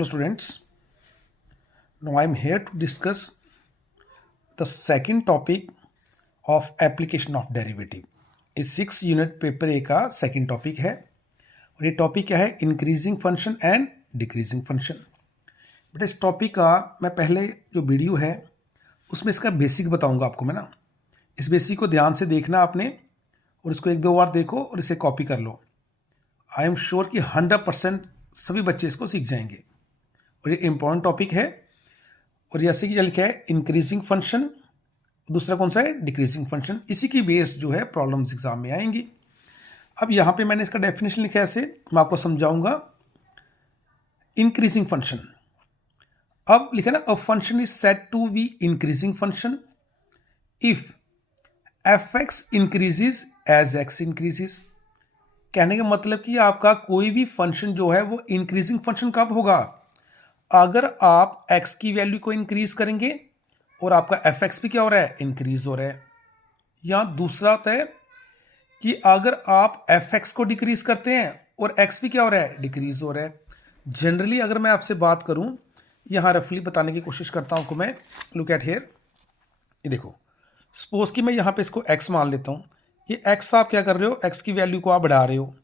Hello students, now I am here to discuss the second topic of application of derivative. इस 6 unit paper A का second topic है और ये topic क्या है, increasing function and decreasing function. But इस topic का मैं पहले जो वीडियो है उसमें इसका बेसिक बताऊंगा आपको मैं ना। इस बेसिक को ध्यान से देखना आपने और इसको एक दो बार देखो और इसे कॉपी कर लो। आई एम श्योर कि 100% सभी बच्चे इसको सीख जाएंगे और ये इंपॉर्टेंट टॉपिक है। और जैसे कि लिखा है इंक्रीजिंग फंक्शन, दूसरा कौन सा है, डिक्रीजिंग फंक्शन। इसी की बेस्ड जो है प्रॉब्लम्स एग्जाम में आएंगी। अब यहाँ पे मैंने इसका डेफिनेशन लिखा है, ऐसे मैं आपको समझाऊंगा। इंक्रीजिंग फंक्शन, अब लिखा ना, a function is said to be increasing function if F X increases as X increases. कहने का मतलब कि आपका कोई भी फंक्शन जो है वो इंक्रीजिंग फंक्शन कब होगा, अगर आप x की वैल्यू को इंक्रीज करेंगे और आपका एफ एक्स भी क्या हो रहा है, इंक्रीज हो रहा है। या दूसरा होता है कि अगर आप एफ एक्स को डिक्रीज करते हैं और x भी क्या हो रहा है, डिक्रीज हो रहा है। जनरली अगर मैं आपसे बात करूं, यहां रफली बताने की कोशिश करता हूं आपको मैं। लुक एट हियर, ये देखो, सपोज कि मैं यहां पे इसको x मान लेता हूं। ये x आप क्या कर रहे हो, x की वैल्यू को आप बढ़ा रहे हो।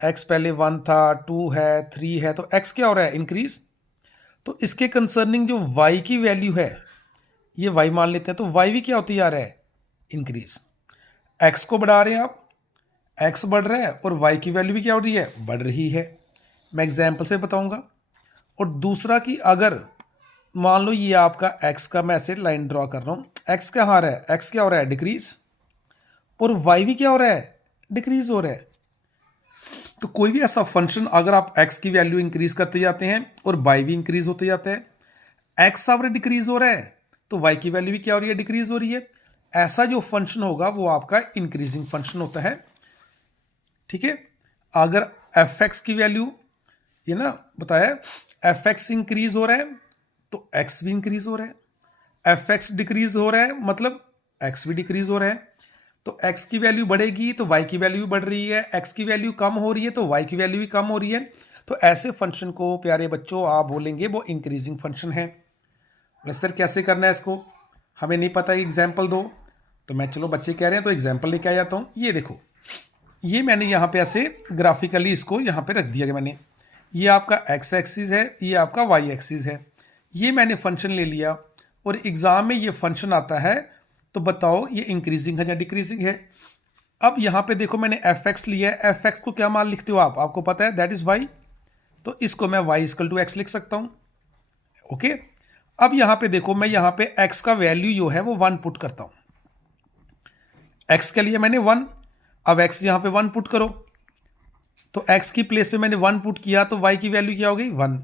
x पहले 1 था, 2 है, 3 है, तो x क्या हो रहा है, इंक्रीज। तो इसके कंसर्निंग जो y की वैल्यू है, ये y मान लेते हैं, तो y भी क्या होती जा रहा है, इंक्रीज। x को बढ़ा रहे हैं आप, x बढ़ रहा है और y की वैल्यू भी क्या हो रही है, बढ़ रही है। मैं एग्जाम्पल से बताऊंगा। और दूसरा कि अगर मान लो ये आपका x का, मैं ऐसे लाइन ड्रॉ कर रहा हूं, x क्या आ रहा है, x क्या हो रहा है, डिक्रीज, और y भी क्या हो रहा है, डिक्रीज हो रहा है। तो कोई भी ऐसा फंक्शन अगर आप x की वैल्यू इंक्रीज करते जाते हैं और y भी इंक्रीज होते जाता है, x आप डिक्रीज हो रहा है तो y की वैल्यू भी क्या हो रही है, डिक्रीज हो रही है। ऐसा जो फंक्शन होगा वो आपका इंक्रीजिंग फंक्शन होता है। ठीक है, अगर एफ एक्स की वैल्यू, ये ना बताया, एफ एक्स इंक्रीज हो रहा है तो x भी इंक्रीज हो रहा है। एफ एक्स डिक्रीज हो रहा है मतलब x भी डिक्रीज हो रहा है। तो x की वैल्यू बढ़ेगी तो y की वैल्यू भी बढ़ रही है, x की वैल्यू कम हो रही है तो y की वैल्यू भी कम हो रही है। तो ऐसे फंक्शन को प्यारे बच्चों आप बोलेंगे वो इंक्रीजिंग फंक्शन है। सर कैसे करना है इसको, हमें नहीं पता, एग्जाम्पल दो। तो मैं, चलो बच्चे कह रहे हैं तो एग्जाम्पल लेके आ जाता हूँ। ये देखो, ये मैंने यहाँ पे ऐसे ग्राफिकली इसको यहाँ पे रख दिया कि मैंने, ये आपका x एक्सिस है, ये आपका y एक्सिस है। ये मैंने फंक्शन ले लिया और एग्जाम में ये फंक्शन आता है, तो बताओ ये इंक्रीजिंग है या डिक्रीजिंग है। अब यहां पे देखो मैंने एफ एक्स लिया है, एफ एक्स को क्या मान लिखते हो आप, आपको पता है, दैट इज वाई। तो इसको मैं वाई इक्वल टू एक्स लिख सकता हूं। ओके, अब यहां पे देखो, मैं यहां पे एक्स का वैल्यू जो है वो 1 पुट करता हूं। एक्स के लिए मैंने 1, अब एक्स यहां पे 1 पुट करो, तो एक्स की प्लेस पे मैंने 1 पुट किया तो वाई की वैल्यू क्या हो गई, 1।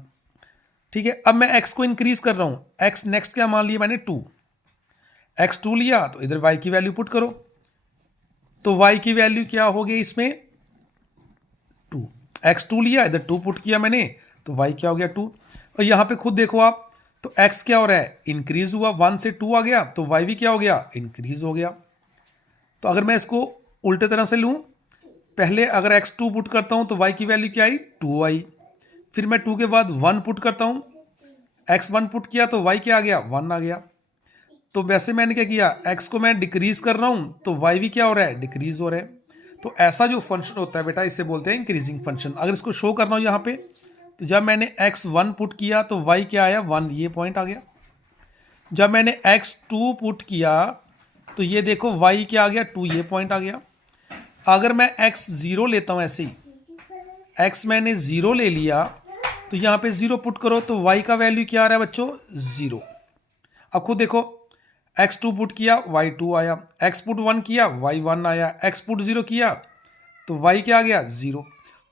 ठीक है, अब मैं एक्स को इंक्रीज कर रहा हूं, एक्स नेक्स्ट क्या मान लिया मैंने, 2। x2 लिया तो इधर y की वैल्यू पुट करो, तो y की वैल्यू क्या हो गई इसमें, 2। x2 लिया, इधर 2 पुट किया मैंने, तो y क्या हो गया, 2। और यहां पे खुद देखो आप, तो x क्या हो रहा है, इंक्रीज हुआ, 1 से 2 आ गया, तो y भी क्या हो गया, इंक्रीज हो गया। तो अगर मैं इसको उल्टे तरह से लूं, पहले अगर x2 पुट करता हूं तो y की वैल्यू क्या आई, 2 आई। फिर मैं 2 के बाद 1 पुट करता हूं, x1 पुट किया तो y क्या आ गया, 1 आ गया। तो वैसे मैंने क्या किया, x को मैं डिक्रीज कर रहा हूं तो y भी क्या हो रहा है, डिक्रीज हो रहा है। तो ऐसा जो फंक्शन होता है बेटा, इसे बोलते हैं इंक्रीजिंग फंक्शन। अगर इसको शो करना हो यहां पे, तो जब मैंने x1 पुट किया तो y क्या आया, 1, ये पॉइंट आ गया। जब मैंने x2 पुट किया तो ये देखो y क्या आ गया, 2, ये पॉइंट आ गया। अगर मैं x0 लेता हूं, ऐसे ही x मैंने 0 ले लिया, तो यहां पे 0 पुट करो तो y का वैल्यू क्या आ रहा है बच्चों, 0। अब खुद देखो, x2 पुट किया, y2 आया, x पुट 1 किया, y1 आया, x पुट 0 किया तो y क्या आ गया, 0।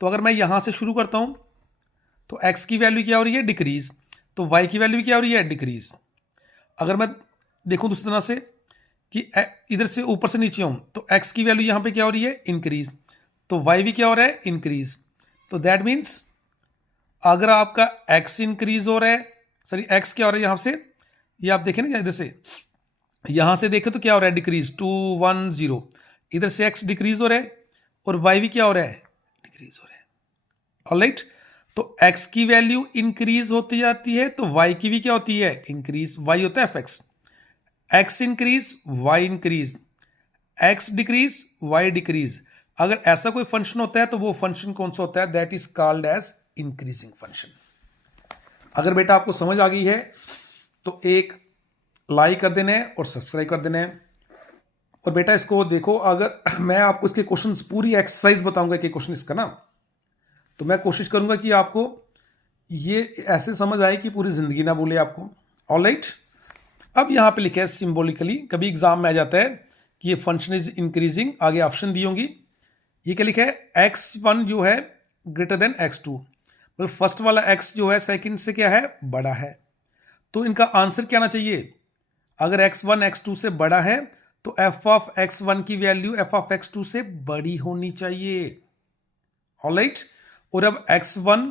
तो अगर मैं यहां से शुरू करता हूं तो x की वैल्यू क्या हो रही है, डिक्रीज, तो y की वैल्यू क्या हो रही है, डिक्रीज। अगर मैं देखूं दूसरी तरह से कि इधर से ऊपर से नीचे हूं, तो x की वैल्यू यहां पे क्या हो रही है, इंक्रीज, तो y भी क्या हो रहा है, इंक्रीज। तो दैट मीन्स अगर आपका x इंक्रीज हो रहा है, सॉरी x क्या हो रहा है यहां से, ये आप देखें ना, इधर से यहां से देखें तो क्या हो रहा है, डिक्रीज, 2 1 0। इधर से x डिक्रीज हो रहा है और y भी क्या हो रहा है, डिक्रीज हो रहा है। ऑलराइट, तो x की वैल्यू इंक्रीज होती जाती है तो y की भी क्या होती है, इंक्रीज। y होता है fx, x increase y increase, x decrease y decrease. अगर ऐसा कोई फंक्शन होता है तो वो फंक्शन कौन सा होता है, that is called as increasing function. अगर बेटा आपको समझ आ गई है तो एक लाइक कर देना है और सब्सक्राइब कर देना है। और बेटा इसको देखो, अगर मैं आपको इसके क्वेश्चंस पूरी एक्सरसाइज बताऊंगा कि क्वेश्चन इसका ना, तो मैं कोशिश करूंगा कि आपको ये ऐसे समझ आए कि पूरी जिंदगी ना भूले आपको। ऑलराइट, अब यहां पे लिखा है सिंबॉलिकली, कभी एग्जाम में आ जाता है कि ये फंक्शन इज इंक्रीजिंग, आगे ऑप्शन दी होंगी। ये क्या लिखा है, x1 जो है ग्रेटर देन x2, मतलब फर्स्ट वाला x जो है सेकंड से क्या है, बड़ा है। तो इनका आंसर क्या आना चाहिए, अगर x1 x2 से बड़ा है तो f ऑफ x1 की वैल्यू f ऑफ x2 से बड़ी होनी चाहिए। ऑलराइट, और अब x1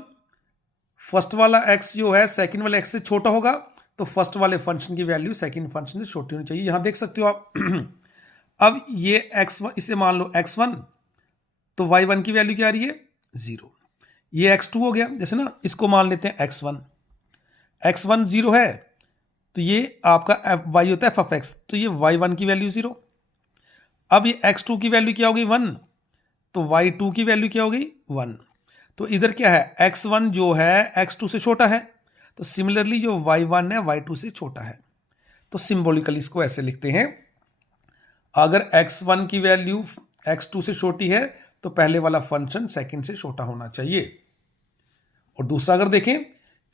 फर्स्ट वाला x जो है सेकंड वाले x से छोटा होगा तो फर्स्ट वाले फंक्शन की वैल्यू सेकंड फंक्शन से छोटी होनी चाहिए। यहां देख सकते हो आप अब ये x1, इसे मान लो x1, तो y1 की वैल्यू क्या आ रही है, 0। ये x2 हो गया, जैसे ना इसको मान लेते हैं x1, x1 0 है तो ये आपका y होता है f ऑफ x, तो ये y1 की वैल्यू 0। अब ये x2 की वैल्यू क्या होगी, 1, तो y2 की वैल्यू क्या होगी, 1। तो इधर क्या है, x1 जो है x2 से छोटा है, तो सिमिलरली जो y1 है y2 से छोटा है। तो सिंबॉलिकली इसको ऐसे लिखते हैं, अगर x1 की वैल्यू x2 से छोटी है तो पहले वाला फंक्शन सेकंड से छोटा होना चाहिए। और दूसरा अगर देखें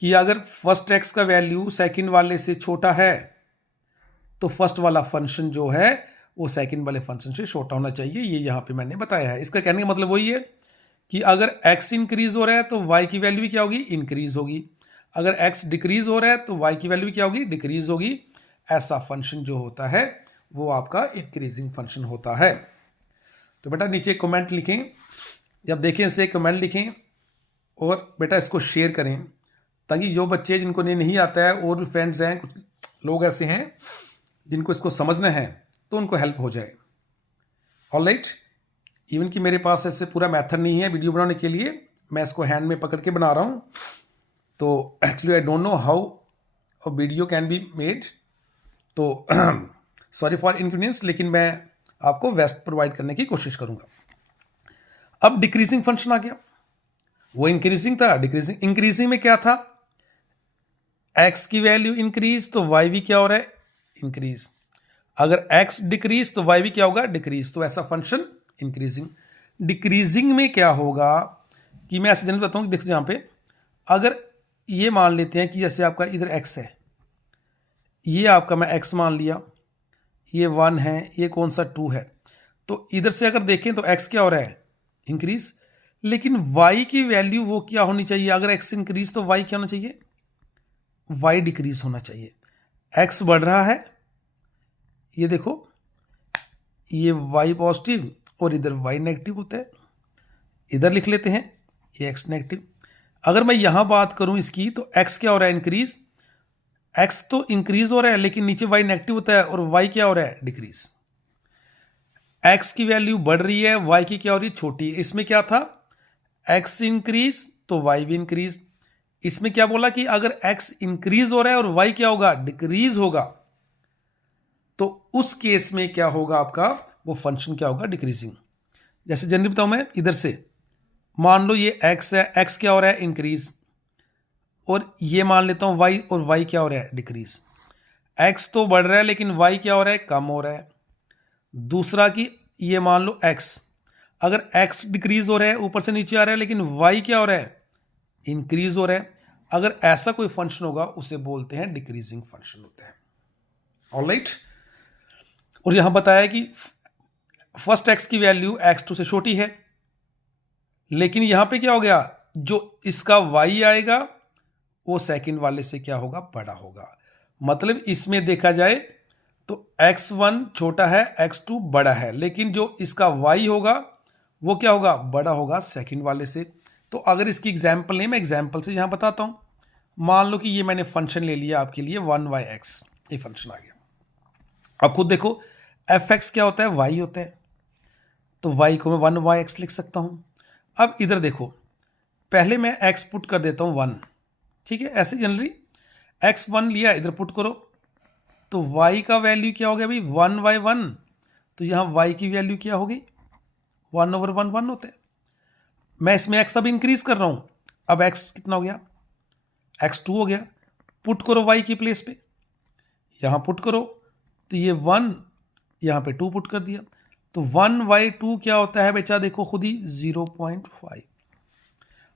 कि अगर फर्स्ट x का वैल्यू सेकंड वाले से छोटा है तो फर्स्ट वाला फंक्शन जो है वो सेकंड वाले फंक्शन से छोटा होना चाहिए। ये यहां पे मैंने बताया है। इसका कहने का मतलब वही है कि अगर x इंक्रीज हो रहा है तो y की वैल्यू भी क्या होगी, इंक्रीज होगी। अगर x डिक्रीज हो रहा है तो y की वैल्यू भी क्या होगी, डिक्रीज होगी। ऐसा फंक्शन जो होता है वो आपका इंक्रीजिंग फंक्शन होता है। तो बेटा नीचे कमेंट लिखें, जब देखें इसे कमेंट लिखें और बेटा इसको शेयर करें, ताकि जो बच्चे जिनको नहीं आता है और फ्रेंड्स हैं, कुछ लोग ऐसे हैं जिनको इसको समझना है, तो उनको हेल्प हो जाए। ऑलराइट, इवन कि मेरे पास ऐसे पूरा मेथड नहीं है वीडियो बनाने के लिए, मैं इसको हैंड में पकड़ के बना रहा हूँ। तो actually I don't know how a video can be made, तो सॉरी फॉर इनकन्वीनियंस, लेकिन मैं आपको बेस्ट प्रोवाइड करने की कोशिश करूंगा। अब डिक्रीजिंग फंक्शन आ गया, वो इंक्रीजिंग था, डिक्रीजिंग। इंक्रीजिंग में क्या था, x की वैल्यू इंक्रीज तो y भी क्या हो रहा है, इंक्रीज। अगर x डिक्रीज तो y भी क्या होगा, डिक्रीज। तो ऐसा फंक्शन इंक्रीजिंग। डिक्रीजिंग में क्या होगा कि मैं ऐसे जनरल बताता हूँ कि देखो, यहां पे अगर ये मान लेते हैं कि जैसे आपका इधर x है, ये आपका मैं x मान लिया, ये 1 है, ये कौन सा 2 है, तो इधर से अगर देखें तो x क्या हो रहा है, इंक्रीज। लेकिन y की वैल्यू वो क्या होनी चाहिए, अगर x इंक्रीज तो y क्या होना चाहिए, y डिक्रीज होना चाहिए। x बढ़ रहा है, ये देखो ये y पॉजिटिव और इधर y नेगेटिव होता है, इधर लिख लेते हैं ये x नेगेटिव। अगर मैं यहां बात करूं इसकी तो x क्या हो रहा है, इंक्रीज। x तो इंक्रीज हो रहा है लेकिन नीचे y नेगेटिव होता है, और y क्या हो रहा है, डिक्रीज। x की वैल्यू बढ़ रही है, y की क्या हो रही है, छोटी। इसमें क्या था, x इंक्रीज तो y भी इंक्रीज। इसमें क्या बोला कि अगर x इंक्रीज हो रहा है और y क्या होगा, डिक्रीज होगा, तो उस केस में क्या होगा आपका, वो फंक्शन क्या होगा, डिक्रीजिंग। जैसे जनरली बताऊं मैं, इधर से मान लो ये x है, x क्या हो रहा है, इंक्रीज, और ये मान लेता हूं y, और y क्या हो रहा है, डिक्रीज। x तो बढ़ रहा है लेकिन y क्या हो रहा है, कम हो रहा है। दूसरा कि ये मान लो x, अगर x डिक्रीज हो रहा है, ऊपर से नीचे आ रहा है, लेकिन y क्या हो रहा है, इंक्रीज हो रहा है। अगर ऐसा कोई फंक्शन होगा उसे बोलते हैं डिक्रीजिंग फंक्शन होते हैं। ऑलराइट, और यहां बताया कि फर्स्ट x की वैल्यू x2 से छोटी है, लेकिन यहां पे क्या हो गया, जो इसका y आएगा वो सेकंड वाले से क्या होगा, बड़ा होगा। मतलब इसमें देखा जाए तो x1 छोटा है, x2 बड़ा है, लेकिन जो इसका y होगा वो क्या होगा, बड़ा होगा सेकंड वाले से। तो अगर इसकी एग्जांपल नहीं, मैं एग्जांपल से यहां बताता हूं। मान लो कि ये मैंने फंक्शन ले लिया आपके लिए 1y(x), ये फंक्शन आ गया। अब खुद देखो f(x) क्या होता है, y होता है, तो y को मैं 1y(x) लिख सकता हूं। अब इधर देखो पहले मैं x पुट कर देता हूँ 1, ठीक है। ऐसे जनरली x1 लिया, इधर पुट करो तो y का वैल्यू क्या हो गया भाई 1/1, तो यहाँ y की वैल्यू क्या होगी 1/1 1 होता है। मैं इसमें x अब इंक्रीज कर रहा हूँ, अब x कितना हो गया x2 हो गया, पुट करो y की प्लेस पे, यहाँ पुट करो तो ये 1 यहाँ पे 2 पुट कर दिया, तो 1/2 क्या होता है बच्चा, देखो खुद ही 0.5।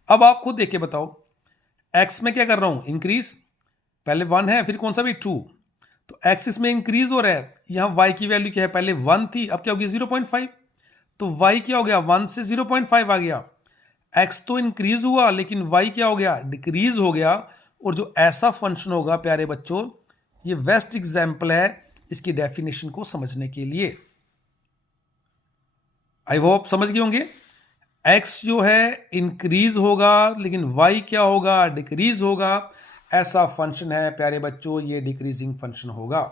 अब आप खुद देख के बताओ, x में क्या कर रहा हूं इंक्रीज, पहले 1 है फिर कौन सा भी 2, तो x इसमें इंक्रीज हो रहा है। यहां y की वैल्यू क्या है, पहले 1 थी, अब क्या हो गया 0.5, तो y क्या हो गया 1 से 0.5 आ गया। x तो इंक्रीज हुआ लेकिन y क्या हो गया डिक्रीज हो गया। और जो ऐसा फंक्शन होगा प्यारे बच्चों, ये बेस्ट एग्जाम्पल है इसकी डेफिनेशन को समझने के लिए। आई होप समझ गए होंगे। x जो है इंक्रीज होगा लेकिन y क्या होगा डिक्रीज होगा, ऐसा फंक्शन है प्यारे बच्चों, ये डिक्रीजिंग फंक्शन होगा।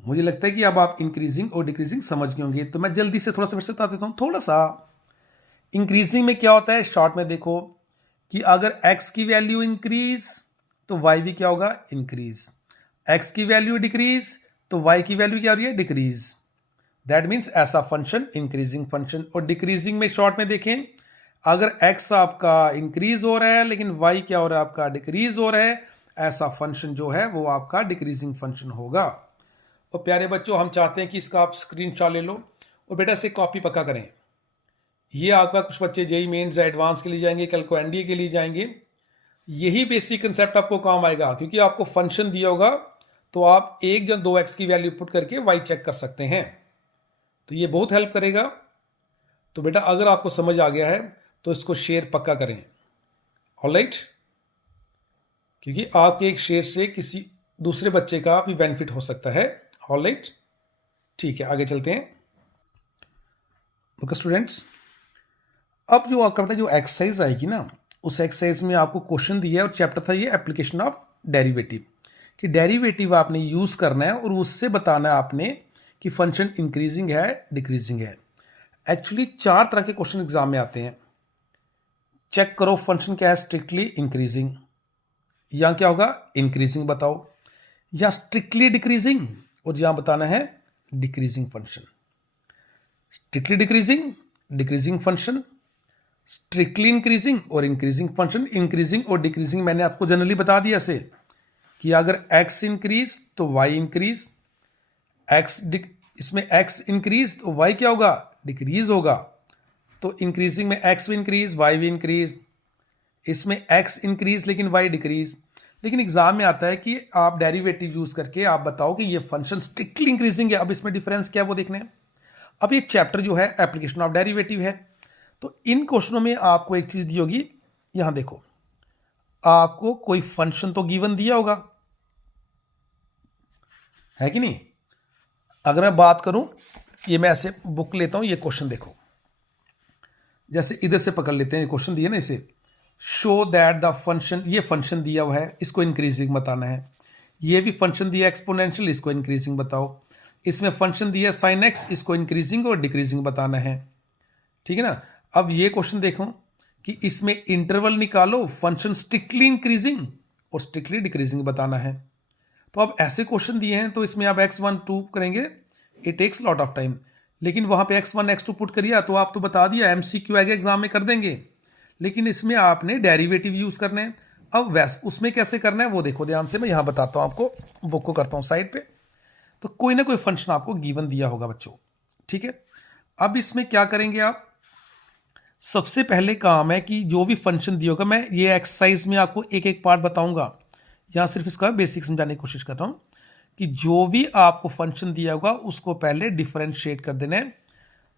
मुझे लगता है कि अब आप इंक्रीजिंग और डिक्रीजिंग समझ गए होंगे, तो मैं जल्दी से थोड़ा सा फिर से बता देता हूं। थोड़ा सा इंक्रीजिंग में क्या होता है, शॉर्ट में देखो कि अगर x की वैल्यू इंक्रीज तो y भी क्या होगा इंक्रीज, x की वैल्यू डिक्रीज तो y की वैल्यू क्या हो रही है डिक्रीज। दैट मीन्स ऐसा फंक्शन इंक्रीजिंग फंक्शन। और डिक्रीजिंग में शॉर्ट में देखें, अगर x आपका इंक्रीज हो रहा है लेकिन y क्या हो रहा है आपका डिक्रीज हो रहा है, ऐसा फंक्शन जो है वो आपका डिक्रीजिंग फंक्शन होगा। और प्यारे बच्चों हम चाहते हैं कि इसका आप स्क्रीनशॉट ले लो और बेटा इसे कॉपी पक्का करें। ये आपका कुछ बच्चे जेई मेंस एडवांस के लिए जाएंगे, कल को एनडीए के लिए जाएंगे, यही बेसिक कंसेप्ट आपको काम आएगा, क्योंकि आपको फंक्शन दिया होगा तो आप 1 या 2x की वैल्यू पुट करके y चेक कर सकते हैं, तो ये बहुत हेल्प करेगा। तो बेटा अगर आपको समझ आ गया है तो इसको शेयर पक्का करें, ऑलराइट, क्योंकि आपके एक शेयर से किसी दूसरे बच्चे का भी बेनिफिट हो सकता है, ऑलराइट। ठीक है आगे चलते हैं। ओके स्टूडेंट्स, अब जो आपका बेटा जो एक्सरसाइज आएगी ना, उस एक्सरसाइज में आपको क्वेश्चन दिया है और चैप्टर था ये एप्लीकेशन ऑफ डेरिवेटिव, कि डेरिवेटिव आपने यूज करना है और उससे बताना है आपने कि फंक्शन इंक्रीजिंग है डिक्रीजिंग है। एक्चुअली 4 तरह के क्वेश्चन एग्जाम में आते हैं। चेक करो फंक्शन क्या है, स्ट्रिक्टली इंक्रीजिंग, या क्या होगा इंक्रीजिंग बताओ, या स्ट्रिक्टली डिक्रीजिंग, और यहां बताना है decreasing function. Strictly decreasing, decreasing function, strictly increasing और इंक्रीजिंग फंक्शन। इंक्रीजिंग और डिक्रीजिंग मैंने आपको जनरली बता दिया से कि अगर x इंक्रीज तो y इंक्रीज, इसमें x इंक्रीज तो y क्या होगा डिक्रीज होगा, तो इंक्रीजिंग में x भी इंक्रीज y भी इंक्रीज, इसमें x इंक्रीज लेकिन y डिक्रीज। लेकिन एग्जाम में आता है कि आप डेरिवेटिव यूज करके आप बताओ कि ये फंक्शन स्ट्रिक्टली इंक्रीजिंग है। अब इसमें डिफरेंस क्या है वो देखने हैं। अब ये चैप्टर जो है एप्लीकेशन ऑफ डेरिवेटिव है, तो इन क्वेश्चनों में आपको एक चीज दी होगी, यहां देखो आपको कोई फंक्शन तो गिवन दिया होगा, है कि नहीं। अगर मैं बात करूं, ये मैं ऐसे बुक लेता हूं, ये क्वेश्चन देखो, जैसे इधर से पकड़ लेते हैं, क्वेश्चन दिया ना इसे, शो दैट द फंक्शन, ये फंक्शन दिया हुआ है इसको इंक्रीजिंग बताना है, ये भी फंक्शन दिया एक्सपोनेंशियल इसको इंक्रीजिंग बताओ, इसमें फंक्शन दिया साइन एक्स इसको इंक्रीजिंग और डिक्रीजिंग बताना है, ठीक है ना। अब ये क्वेश्चन देखो कि इसमें इंटरवल निकालो, फंक्शन स्ट्रिक्टली इंक्रीजिंग और स्ट्रिक्टली डिक्रीजिंग बताना है। तो अब ऐसे क्वेश्चन दिए हैं तो इसमें आप x1 2 करेंगे, it takes lot of time, लेकिन वहां पे x1 x2 पुट करिए तो आप तो बता दिया MCQ आगे एग्जाम में कर देंगे, लेकिन इसमें आपने डेरिवेटिव यूज करने हैं। अब वैसे उसमें कैसे करना है वो देखो ध्यान से, मैं यहां बताता हूं आपको, बुक को करता हूं साइड पे। तो कोई ना कोई फंक्शन आपको गिवन दिया होगा बच्चों, ठीक है। अब इसमें क्या करेंगे आप, सबसे पहले काम है कि जो भी फंक्शन दिया होगा, मैं ये एक्सरसाइज में आपको एक एक पार्ट बताऊंगा, यहां सिर्फ इसका बेसिक समझाने की कोशिश कर रहा हूं कि जो भी आपको फंक्शन दिया होगा उसको पहले डिफरेंशिएट कर देना है।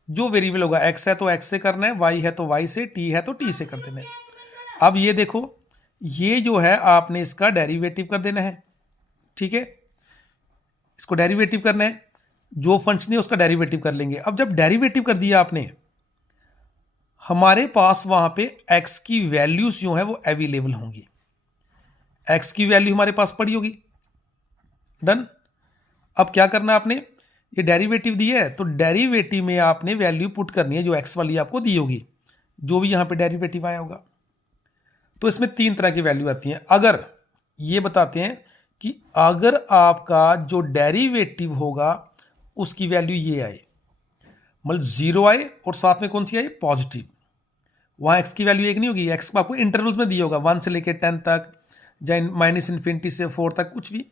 जो वेरिएबल होगा x है तो x से करना है, y है तो y से, t है तो t से कर देना है। अब ये देखो, ये जो है आपने इसका डेरिवेटिव कर देना है, ठीक है, इसको डेरिवेटिव करना है, जो फंक्शन है उसका डेरिवेटिव कर लेंगे। अब जब डेरिवेटिव कर दिया आपने, हमारे पास वहां पे x की वैल्यूज जो है वो अवेलेबल होंगी, x की वैल्यू हमारे पास पड़ी होगी, डन। अब क्या करना है आपने, ये डेरिवेटिव दिया है तो डेरिवेटिव में आपने वैल्यू पुट करनी है जो x वाली आपको दी होगी, जो भी यहां पे डेरिवेटिव आया होगा, तो इसमें 3 तरह की वैल्यू आती हैं। अगर ये बताते हैं कि अगर आपका जो डेरिवेटिव होगा उसकी वैल्यू ये आए, मतलब 0 आए और साथ में कौन सी आए, पॉजिटिव, वहां एक्स की वैल्यू एक नहीं होगी, एक्स आपको इंटरवल्स में दिया होगा 1 से लेकर 10 तक, या -∞ से 4 तक, कुछ भी।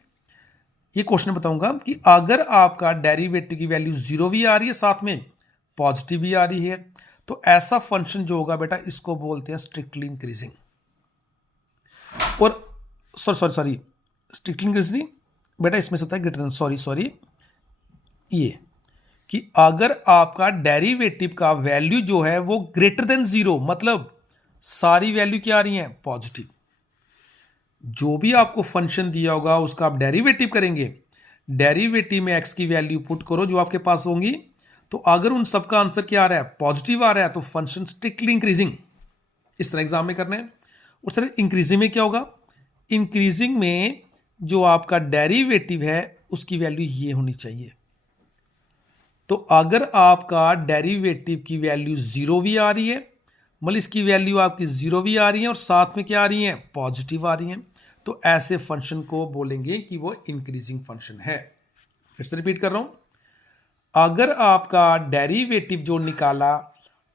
ये क्वेश्चन बताऊंगा कि अगर आपका डेरिवेटिव की वैल्यू 0 भी आ रही है साथ में पॉजिटिव भी आ रही है, तो ऐसा फंक्शन जो होगा बेटा इसको बोलते हैं स्ट्रिक्टली इंक्रीजिंग। और सॉरी स्ट्रिक्टली इंक्रीजिंग बेटा इसमें से होता है ग्रेटर देन, सॉरी ये कि अगर आपका डेरिवेटिव का वैल्यू जो है वो ग्रेटर देन 0, मतलब सारी वैल्यू क्या आ रही है, पॉजिटिव। जो भी आपको फंक्शन दिया होगा उसका आप डेरिवेटिव करेंगे, डेरिवेटिव में एक्स की वैल्यू पुट करो जो आपके पास होंगी, तो अगर उन सबका आंसर क्या आ रहा है, पॉजिटिव आ रहा है, तो फंक्शन स्ट्रिक्टली इंक्रीजिंग। इस तरह एग्जाम में करना है। और सर इंक्रीजिंग में क्या होगा, इंक्रीजिंग में जो आपका डेरिवेटिव है उसकी वैल्यू ये होनी चाहिए। तो अगर आपका डेरिवेटिव की वैल्यू 0 भी आ रही है, मतलब इसकी वैल्यू आपकी 0 भी आ रही है और साथ में क्या आ रही है, पॉजिटिव आ रही है, तो ऐसे फंक्शन को बोलेंगे कि वो इंक्रीजिंग फंक्शन है। फिर से रिपीट कर रहा हूं, अगर आपका डेरिवेटिव जो निकाला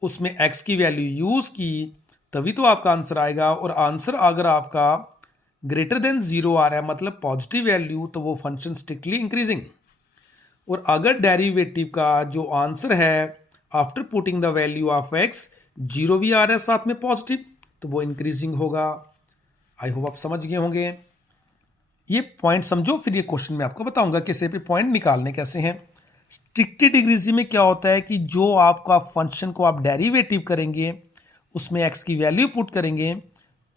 उसमें x की वैल्यू यूज की तभी तो आपका आंसर आएगा, और आंसर अगर आपका ग्रेटर देन 0 आ रहा है मतलब पॉजिटिव वैल्यू, तो वो फंक्शन स्ट्रिक्टली इंक्रीजिंग। और अगर डेरिवेटिव का जो आंसर है after putting the value of x 0 भी आ रहा है साथ में पॉजिटिव, तो वो इंक्रीजिंग होगा। आई होप आप समझ गए होंगे। ये पॉइंट समझो, फिर ये क्वेश्चन मैं आपको बताऊंगा कैसे भी पॉइंट निकालने कैसे हैं। स्ट्रिक्टली डिक्रीजिंग में क्या होता है कि जो आपका फंक्शन को आप डेरिवेटिव करेंगे उसमें x की वैल्यू पुट करेंगे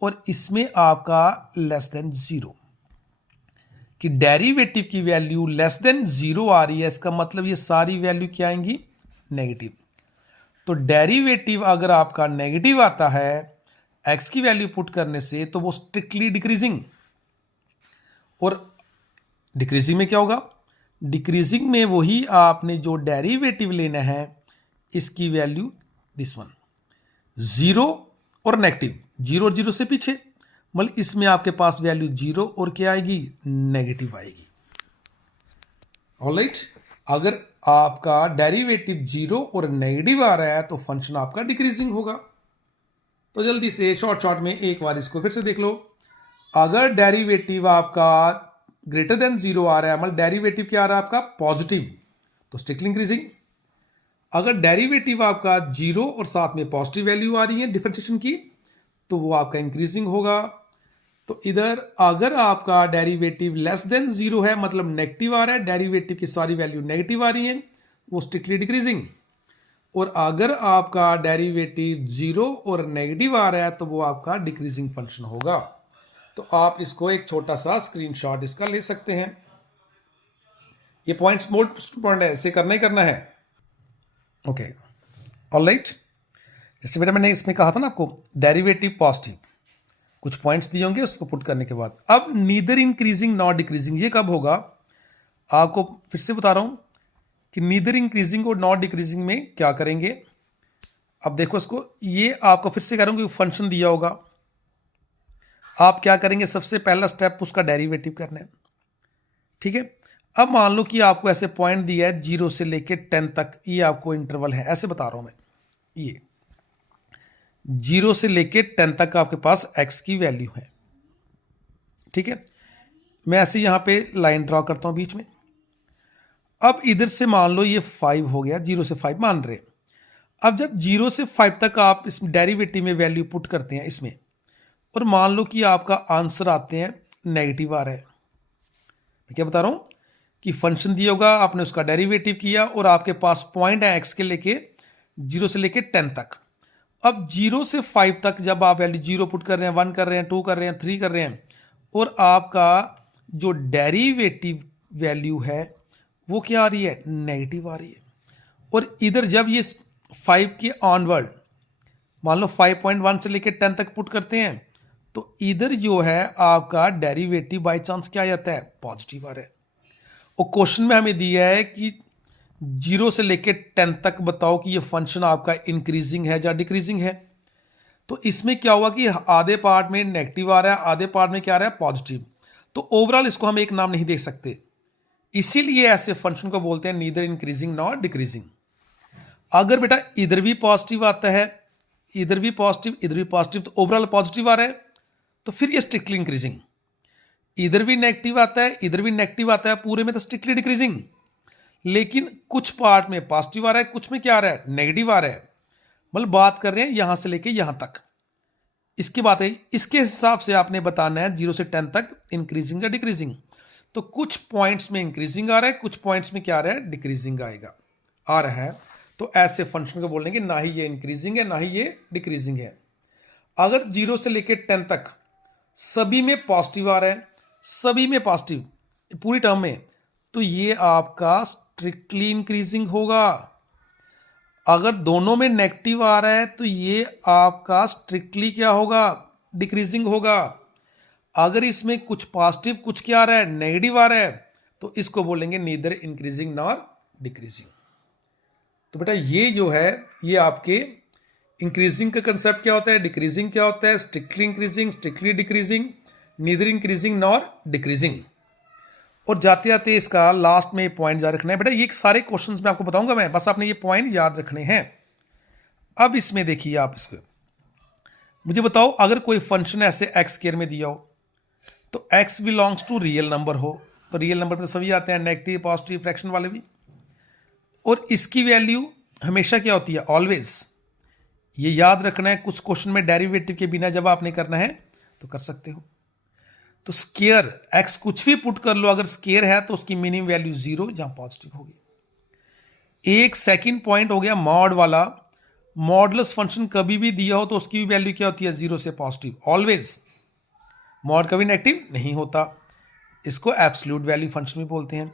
और इसमें आपका लेस देन 0, कि डेरिवेटिव की वैल्यू लेस देन 0 आ रही है, इसका मतलब ये सारी वैल्यू क्या आएंगी, नेगेटिव। तो डेरिवेटिव अगर आपका नेगेटिव आता है x की वैल्यू पुट करने से, तो वो स्ट्रिक्टली डिक्रीजिंग। और डिक्रीजिंग में क्या होगा, डिक्रीजिंग में वही आपने जो डेरिवेटिव लेना है इसकी वैल्यू दिस वन 0 और नेगेटिव, 0 और 0 से पीछे, मतलब इसमें आपके पास वैल्यू 0 और क्या आएगी, नेगेटिव आएगी। ऑलराइट, अगर आपका डेरिवेटिव 0 और नेगेटिव आ रहा है तो फंक्शन आपका डिक्रीजिंग होगा। तो जल्दी से शॉर्ट में एक बार इसको फिर से देख लो। अगर डेरिवेटिव आपका ग्रेटर देन 0 आ रहा है, मतलब डेरिवेटिव क्या आ रहा है आपका, पॉजिटिव, तो स्ट्रिक्टली इंक्रीजिंग। अगर डेरिवेटिव आपका 0 और साथ में पॉजिटिव वैल्यू आ रही है डिफरेंशिएशन की, तो वो आपका इंक्रीजिंग होगा। तो इधर अगर आपका डेरिवेटिव लेस देन 0 है, मतलब नेगेटिव आ रहा है, डेरिवेटिव की सारी वैल्यू नेगेटिव आ रही है, वो स्ट्रिक्टली डिक्रीजिंग। और अगर आपका डेरिवेटिव 0 और नेगेटिव आ रहा है तो वो आपका डिक्रीजिंग फंक्शन होगा। तो आप इसको एक छोटा सा स्क्रीनशॉट इसका ले सकते हैं। ये पॉइंट्स मोस्ट इंपॉर्टेंट है, इसे करना ही करना है। Okay, alright. जैसे बेटा मैंने इसमें कहा था ना आपको डेरिवेटिव पॉजिटिव, कुछ पॉइंट्स दिए होंगे उसको पुट करने के बाद। अब नीदर इंक्रीजिंग नॉट डिक्रीजिंग, ये कब होगा, आपको फिर से बता रहा हूं कि नीदर इंक्रीजिंग और नॉट डिक्रीजिंग में क्या करेंगे। अब देखो इसको, ये आपको फिर से कह रहा हूं कि फंक्शन दिया होगा, आप क्या करेंगे, सबसे पहला स्टेप उसका डेरिवेटिव करना है, ठीक है। अब मान लो कि आपको ऐसे पॉइंट दिया है 0 से लेके 10 तक, ये आपको इंटरवल है, ऐसे बता रहा हूं मैं, ये 0 से लेके 10 तक आपके पास x की वैल्यू है, ठीक है। मैं ऐसे यहां पे लाइन ड्रॉ करता हूं बीच में। अब इधर से मान लो ये 5 हो गया, 0 से 5 मान रहे। अब जब 0 से 5 तक आप इस डेरिवेटिव में वैल्यू पुट करते हैं इसमें, और मान लो कि आपका आंसर आते हैं नेगेटिव आ रहा है, मैं क्या बता रहा हूं कि फंक्शन दिया होगा, आपने उसका डेरिवेटिव किया और आपके पास पॉइंट है x के लेके 0 से लेके 10 तक। अब 0 से 5 तक जब आप वैल्यू 0 पुट कर रहे हैं, 1 कर रहे हैं, 2 कर रहे हैं, 3 कर रहे हैं, और आपका जो डेरिवेटिव वैल्यू है वो क्या आ रही है, नेगेटिव आ रही है। और इधर जब ये 5 के ऑनवर्ड, मान लो 5.1 से लेकर 10 तक पुट करते हैं, तो इधर जो है आपका डेरिवेटिव बाय चांस क्या आ जाता है, पॉजिटिव आ रहा है। और क्वेश्चन में हमें दिया है कि 0 से लेकर 10 तक बताओ कि ये फंक्शन आपका इंक्रीजिंग है या डिक्रीजिंग है। तो इसमें क्या हुआ कि आधे पार्ट में नेगेटिव आ रहा है, आधे पार्ट में क्या आ रहा है, पॉजिटिव। तो ओवरऑल इसको हम एक नाम नहीं दे सकते, इसीलिए ऐसे फंक्शन को बोलते हैं नीदर इंक्रीजिंग नॉर डिक्रीजिंग। अगर बेटा इधर भी पॉजिटिव आता है, इधर भी पॉजिटिव, इधर भी पॉजिटिव, तो ओवरऑल पॉजिटिव आ रहा है, तो फिर ये स्ट्रिक्टली इंक्रीजिंग। इधर भी नेगेटिव आता है, इधर भी नेगेटिव आता है, पूरे में तो स्ट्रिक्टली डिक्रीजिंग। लेकिन कुछ पार्ट में पॉजिटिव आ रहा है, कुछ में क्या आ रहा है, नेगेटिव आ रहा है। मतलब बात कर रहे हैं यहां से लेके यहां तक, इसकी बात है। इसके हिसाब से आपने बताना है 0 से 10 तक इंक्रीजिंग या डिक्रीजिंग। तो कुछ पॉइंट्स में इंक्रीजिंग आ रहा है, कुछ पॉइंट्स में क्या आ रहा है, डिक्रीजिंग आएगा, आ रहा है। तो ऐसे फंक्शन को बोलेंगे ना ही ये इंक्रीजिंग है ना ही ये डिक्रीजिंग है। अगर 0 से लेके 10 तक सभी में पॉजिटिव आ रहा है, सभी में पॉजिटिव पूरी टर्म में, तो ये आपका स्ट्रिक्टली इंक्रीजिंग होगा। अगर दोनों में नेगेटिव आ रहा है तो ये आपका स्ट्रिक्टली क्या होगा, डिक्रीजिंग होगा। अगर इसमें कुछ पॉजिटिव कुछ क्या आ रहा है, नेगेटिव आ रहा है, तो इसको बोलेंगे नीदर इंक्रीजिंग नॉर डिक्रीजिंग। तो बेटा ये जो है ये आपके इंक्रीजिंग का कंसेप्ट क्या होता है, डिक्रीजिंग क्या होता है, strictly increasing, strictly decreasing, neither increasing nor decreasing. और जाते जाते इसका लास्ट में पॉइंट याद रखना है बेटा, ये सारे क्वेश्चंस में आपको बताऊंगा मैं, बस आपने ये पॉइंट याद रखने हैं। अब इसमें देखिए आप इसको, मुझे बताओ अगर कोई फंक्शन ऐसे एक्स स्क्वायर में दिया हो, तो X belongs to real number हो, तो रियल नंबर पे सभी आते हैं, नेगेटिव पॉजिटिव फ्रैक्शन वाले भी, और इसकी वैल्यू हमेशा क्या होती है, ऑलवेज। ये याद रखना है, कुछ क्वेश्चन में डेरिवेटिव के बिना जब आपने करना है तो कर सकते हो। तो स्केयर एक्स कुछ भी पुट कर लो, अगर स्केयर है तो उसकी मिनिमम वैल्यू 0 जहां पॉजिटिव होगी। एक सेकंड पॉइंट हो गया मॉड वाला, मॉडुलस फंक्शन कभी भी दिया हो तो उसकी भी वैल्यू क्या होती है, 0 से पॉजिटिव ऑलवेज। मॉड कभी नेगेटिव नहीं होता, इसको एब्सोल्यूट वैल्यू फंक्शन भी बोलते हैं।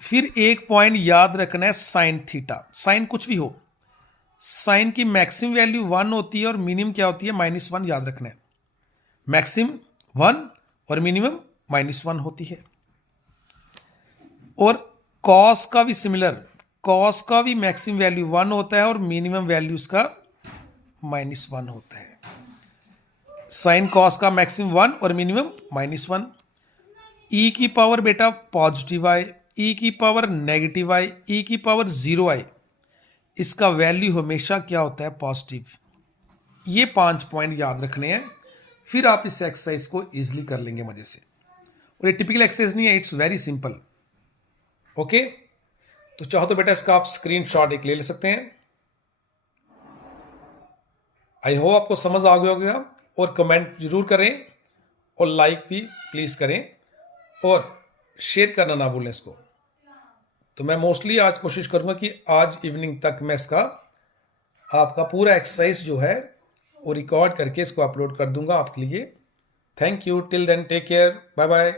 फिर एक पॉइंट याद रखना है, साइन थीटा, साइन कुछ भी हो, साइन की मैक्सिमम वैल्यू 1 होती है और मिनिमम क्या होती है, -1, याद रखना है। मैक्सिमम 1 और मिनिमम -1 होती है। और कॉस का भी सिमिलर, कॉस का भी मैक्सिमम वैल्यू 1 होता है और मिनिमम वैल्यू उसका -1 होता है। साइन कॉस का मैक्सिमम 1 और मिनिमम -1। ई की पावर बेटा पॉजिटिव आए, ई की पावर नेगेटिव आए, ई की पावर 0 आए, इसका वैल्यू हमेशा क्या होता है, पॉजिटिव। ये 5 पॉइंट याद रखने हैं, फिर आप इस एक्सरसाइज को इजीली कर लेंगे मजे से। और ये टिपिकल एक्सरसाइज नहीं है, इट्स वेरी सिंपल। ओके, तो चाहो तो बेटा इसका आप स्क्रीनशॉट एक ले सकते हैं। आई होप आपको समझ आ गया होगा, और कमेंट जरूर करें और लाइक भी प्लीज करें और शेयर करना ना भूलें इसको। तो मैं मोस्टली आज कोशिश करूंगा कि आज इवनिंग तक मैं इसका आपका पूरा एक्सरसाइज जो है वो रिकॉर्ड करके इसको अपलोड कर दूंगा आपके लिए। Thank you, till then take care, bye bye.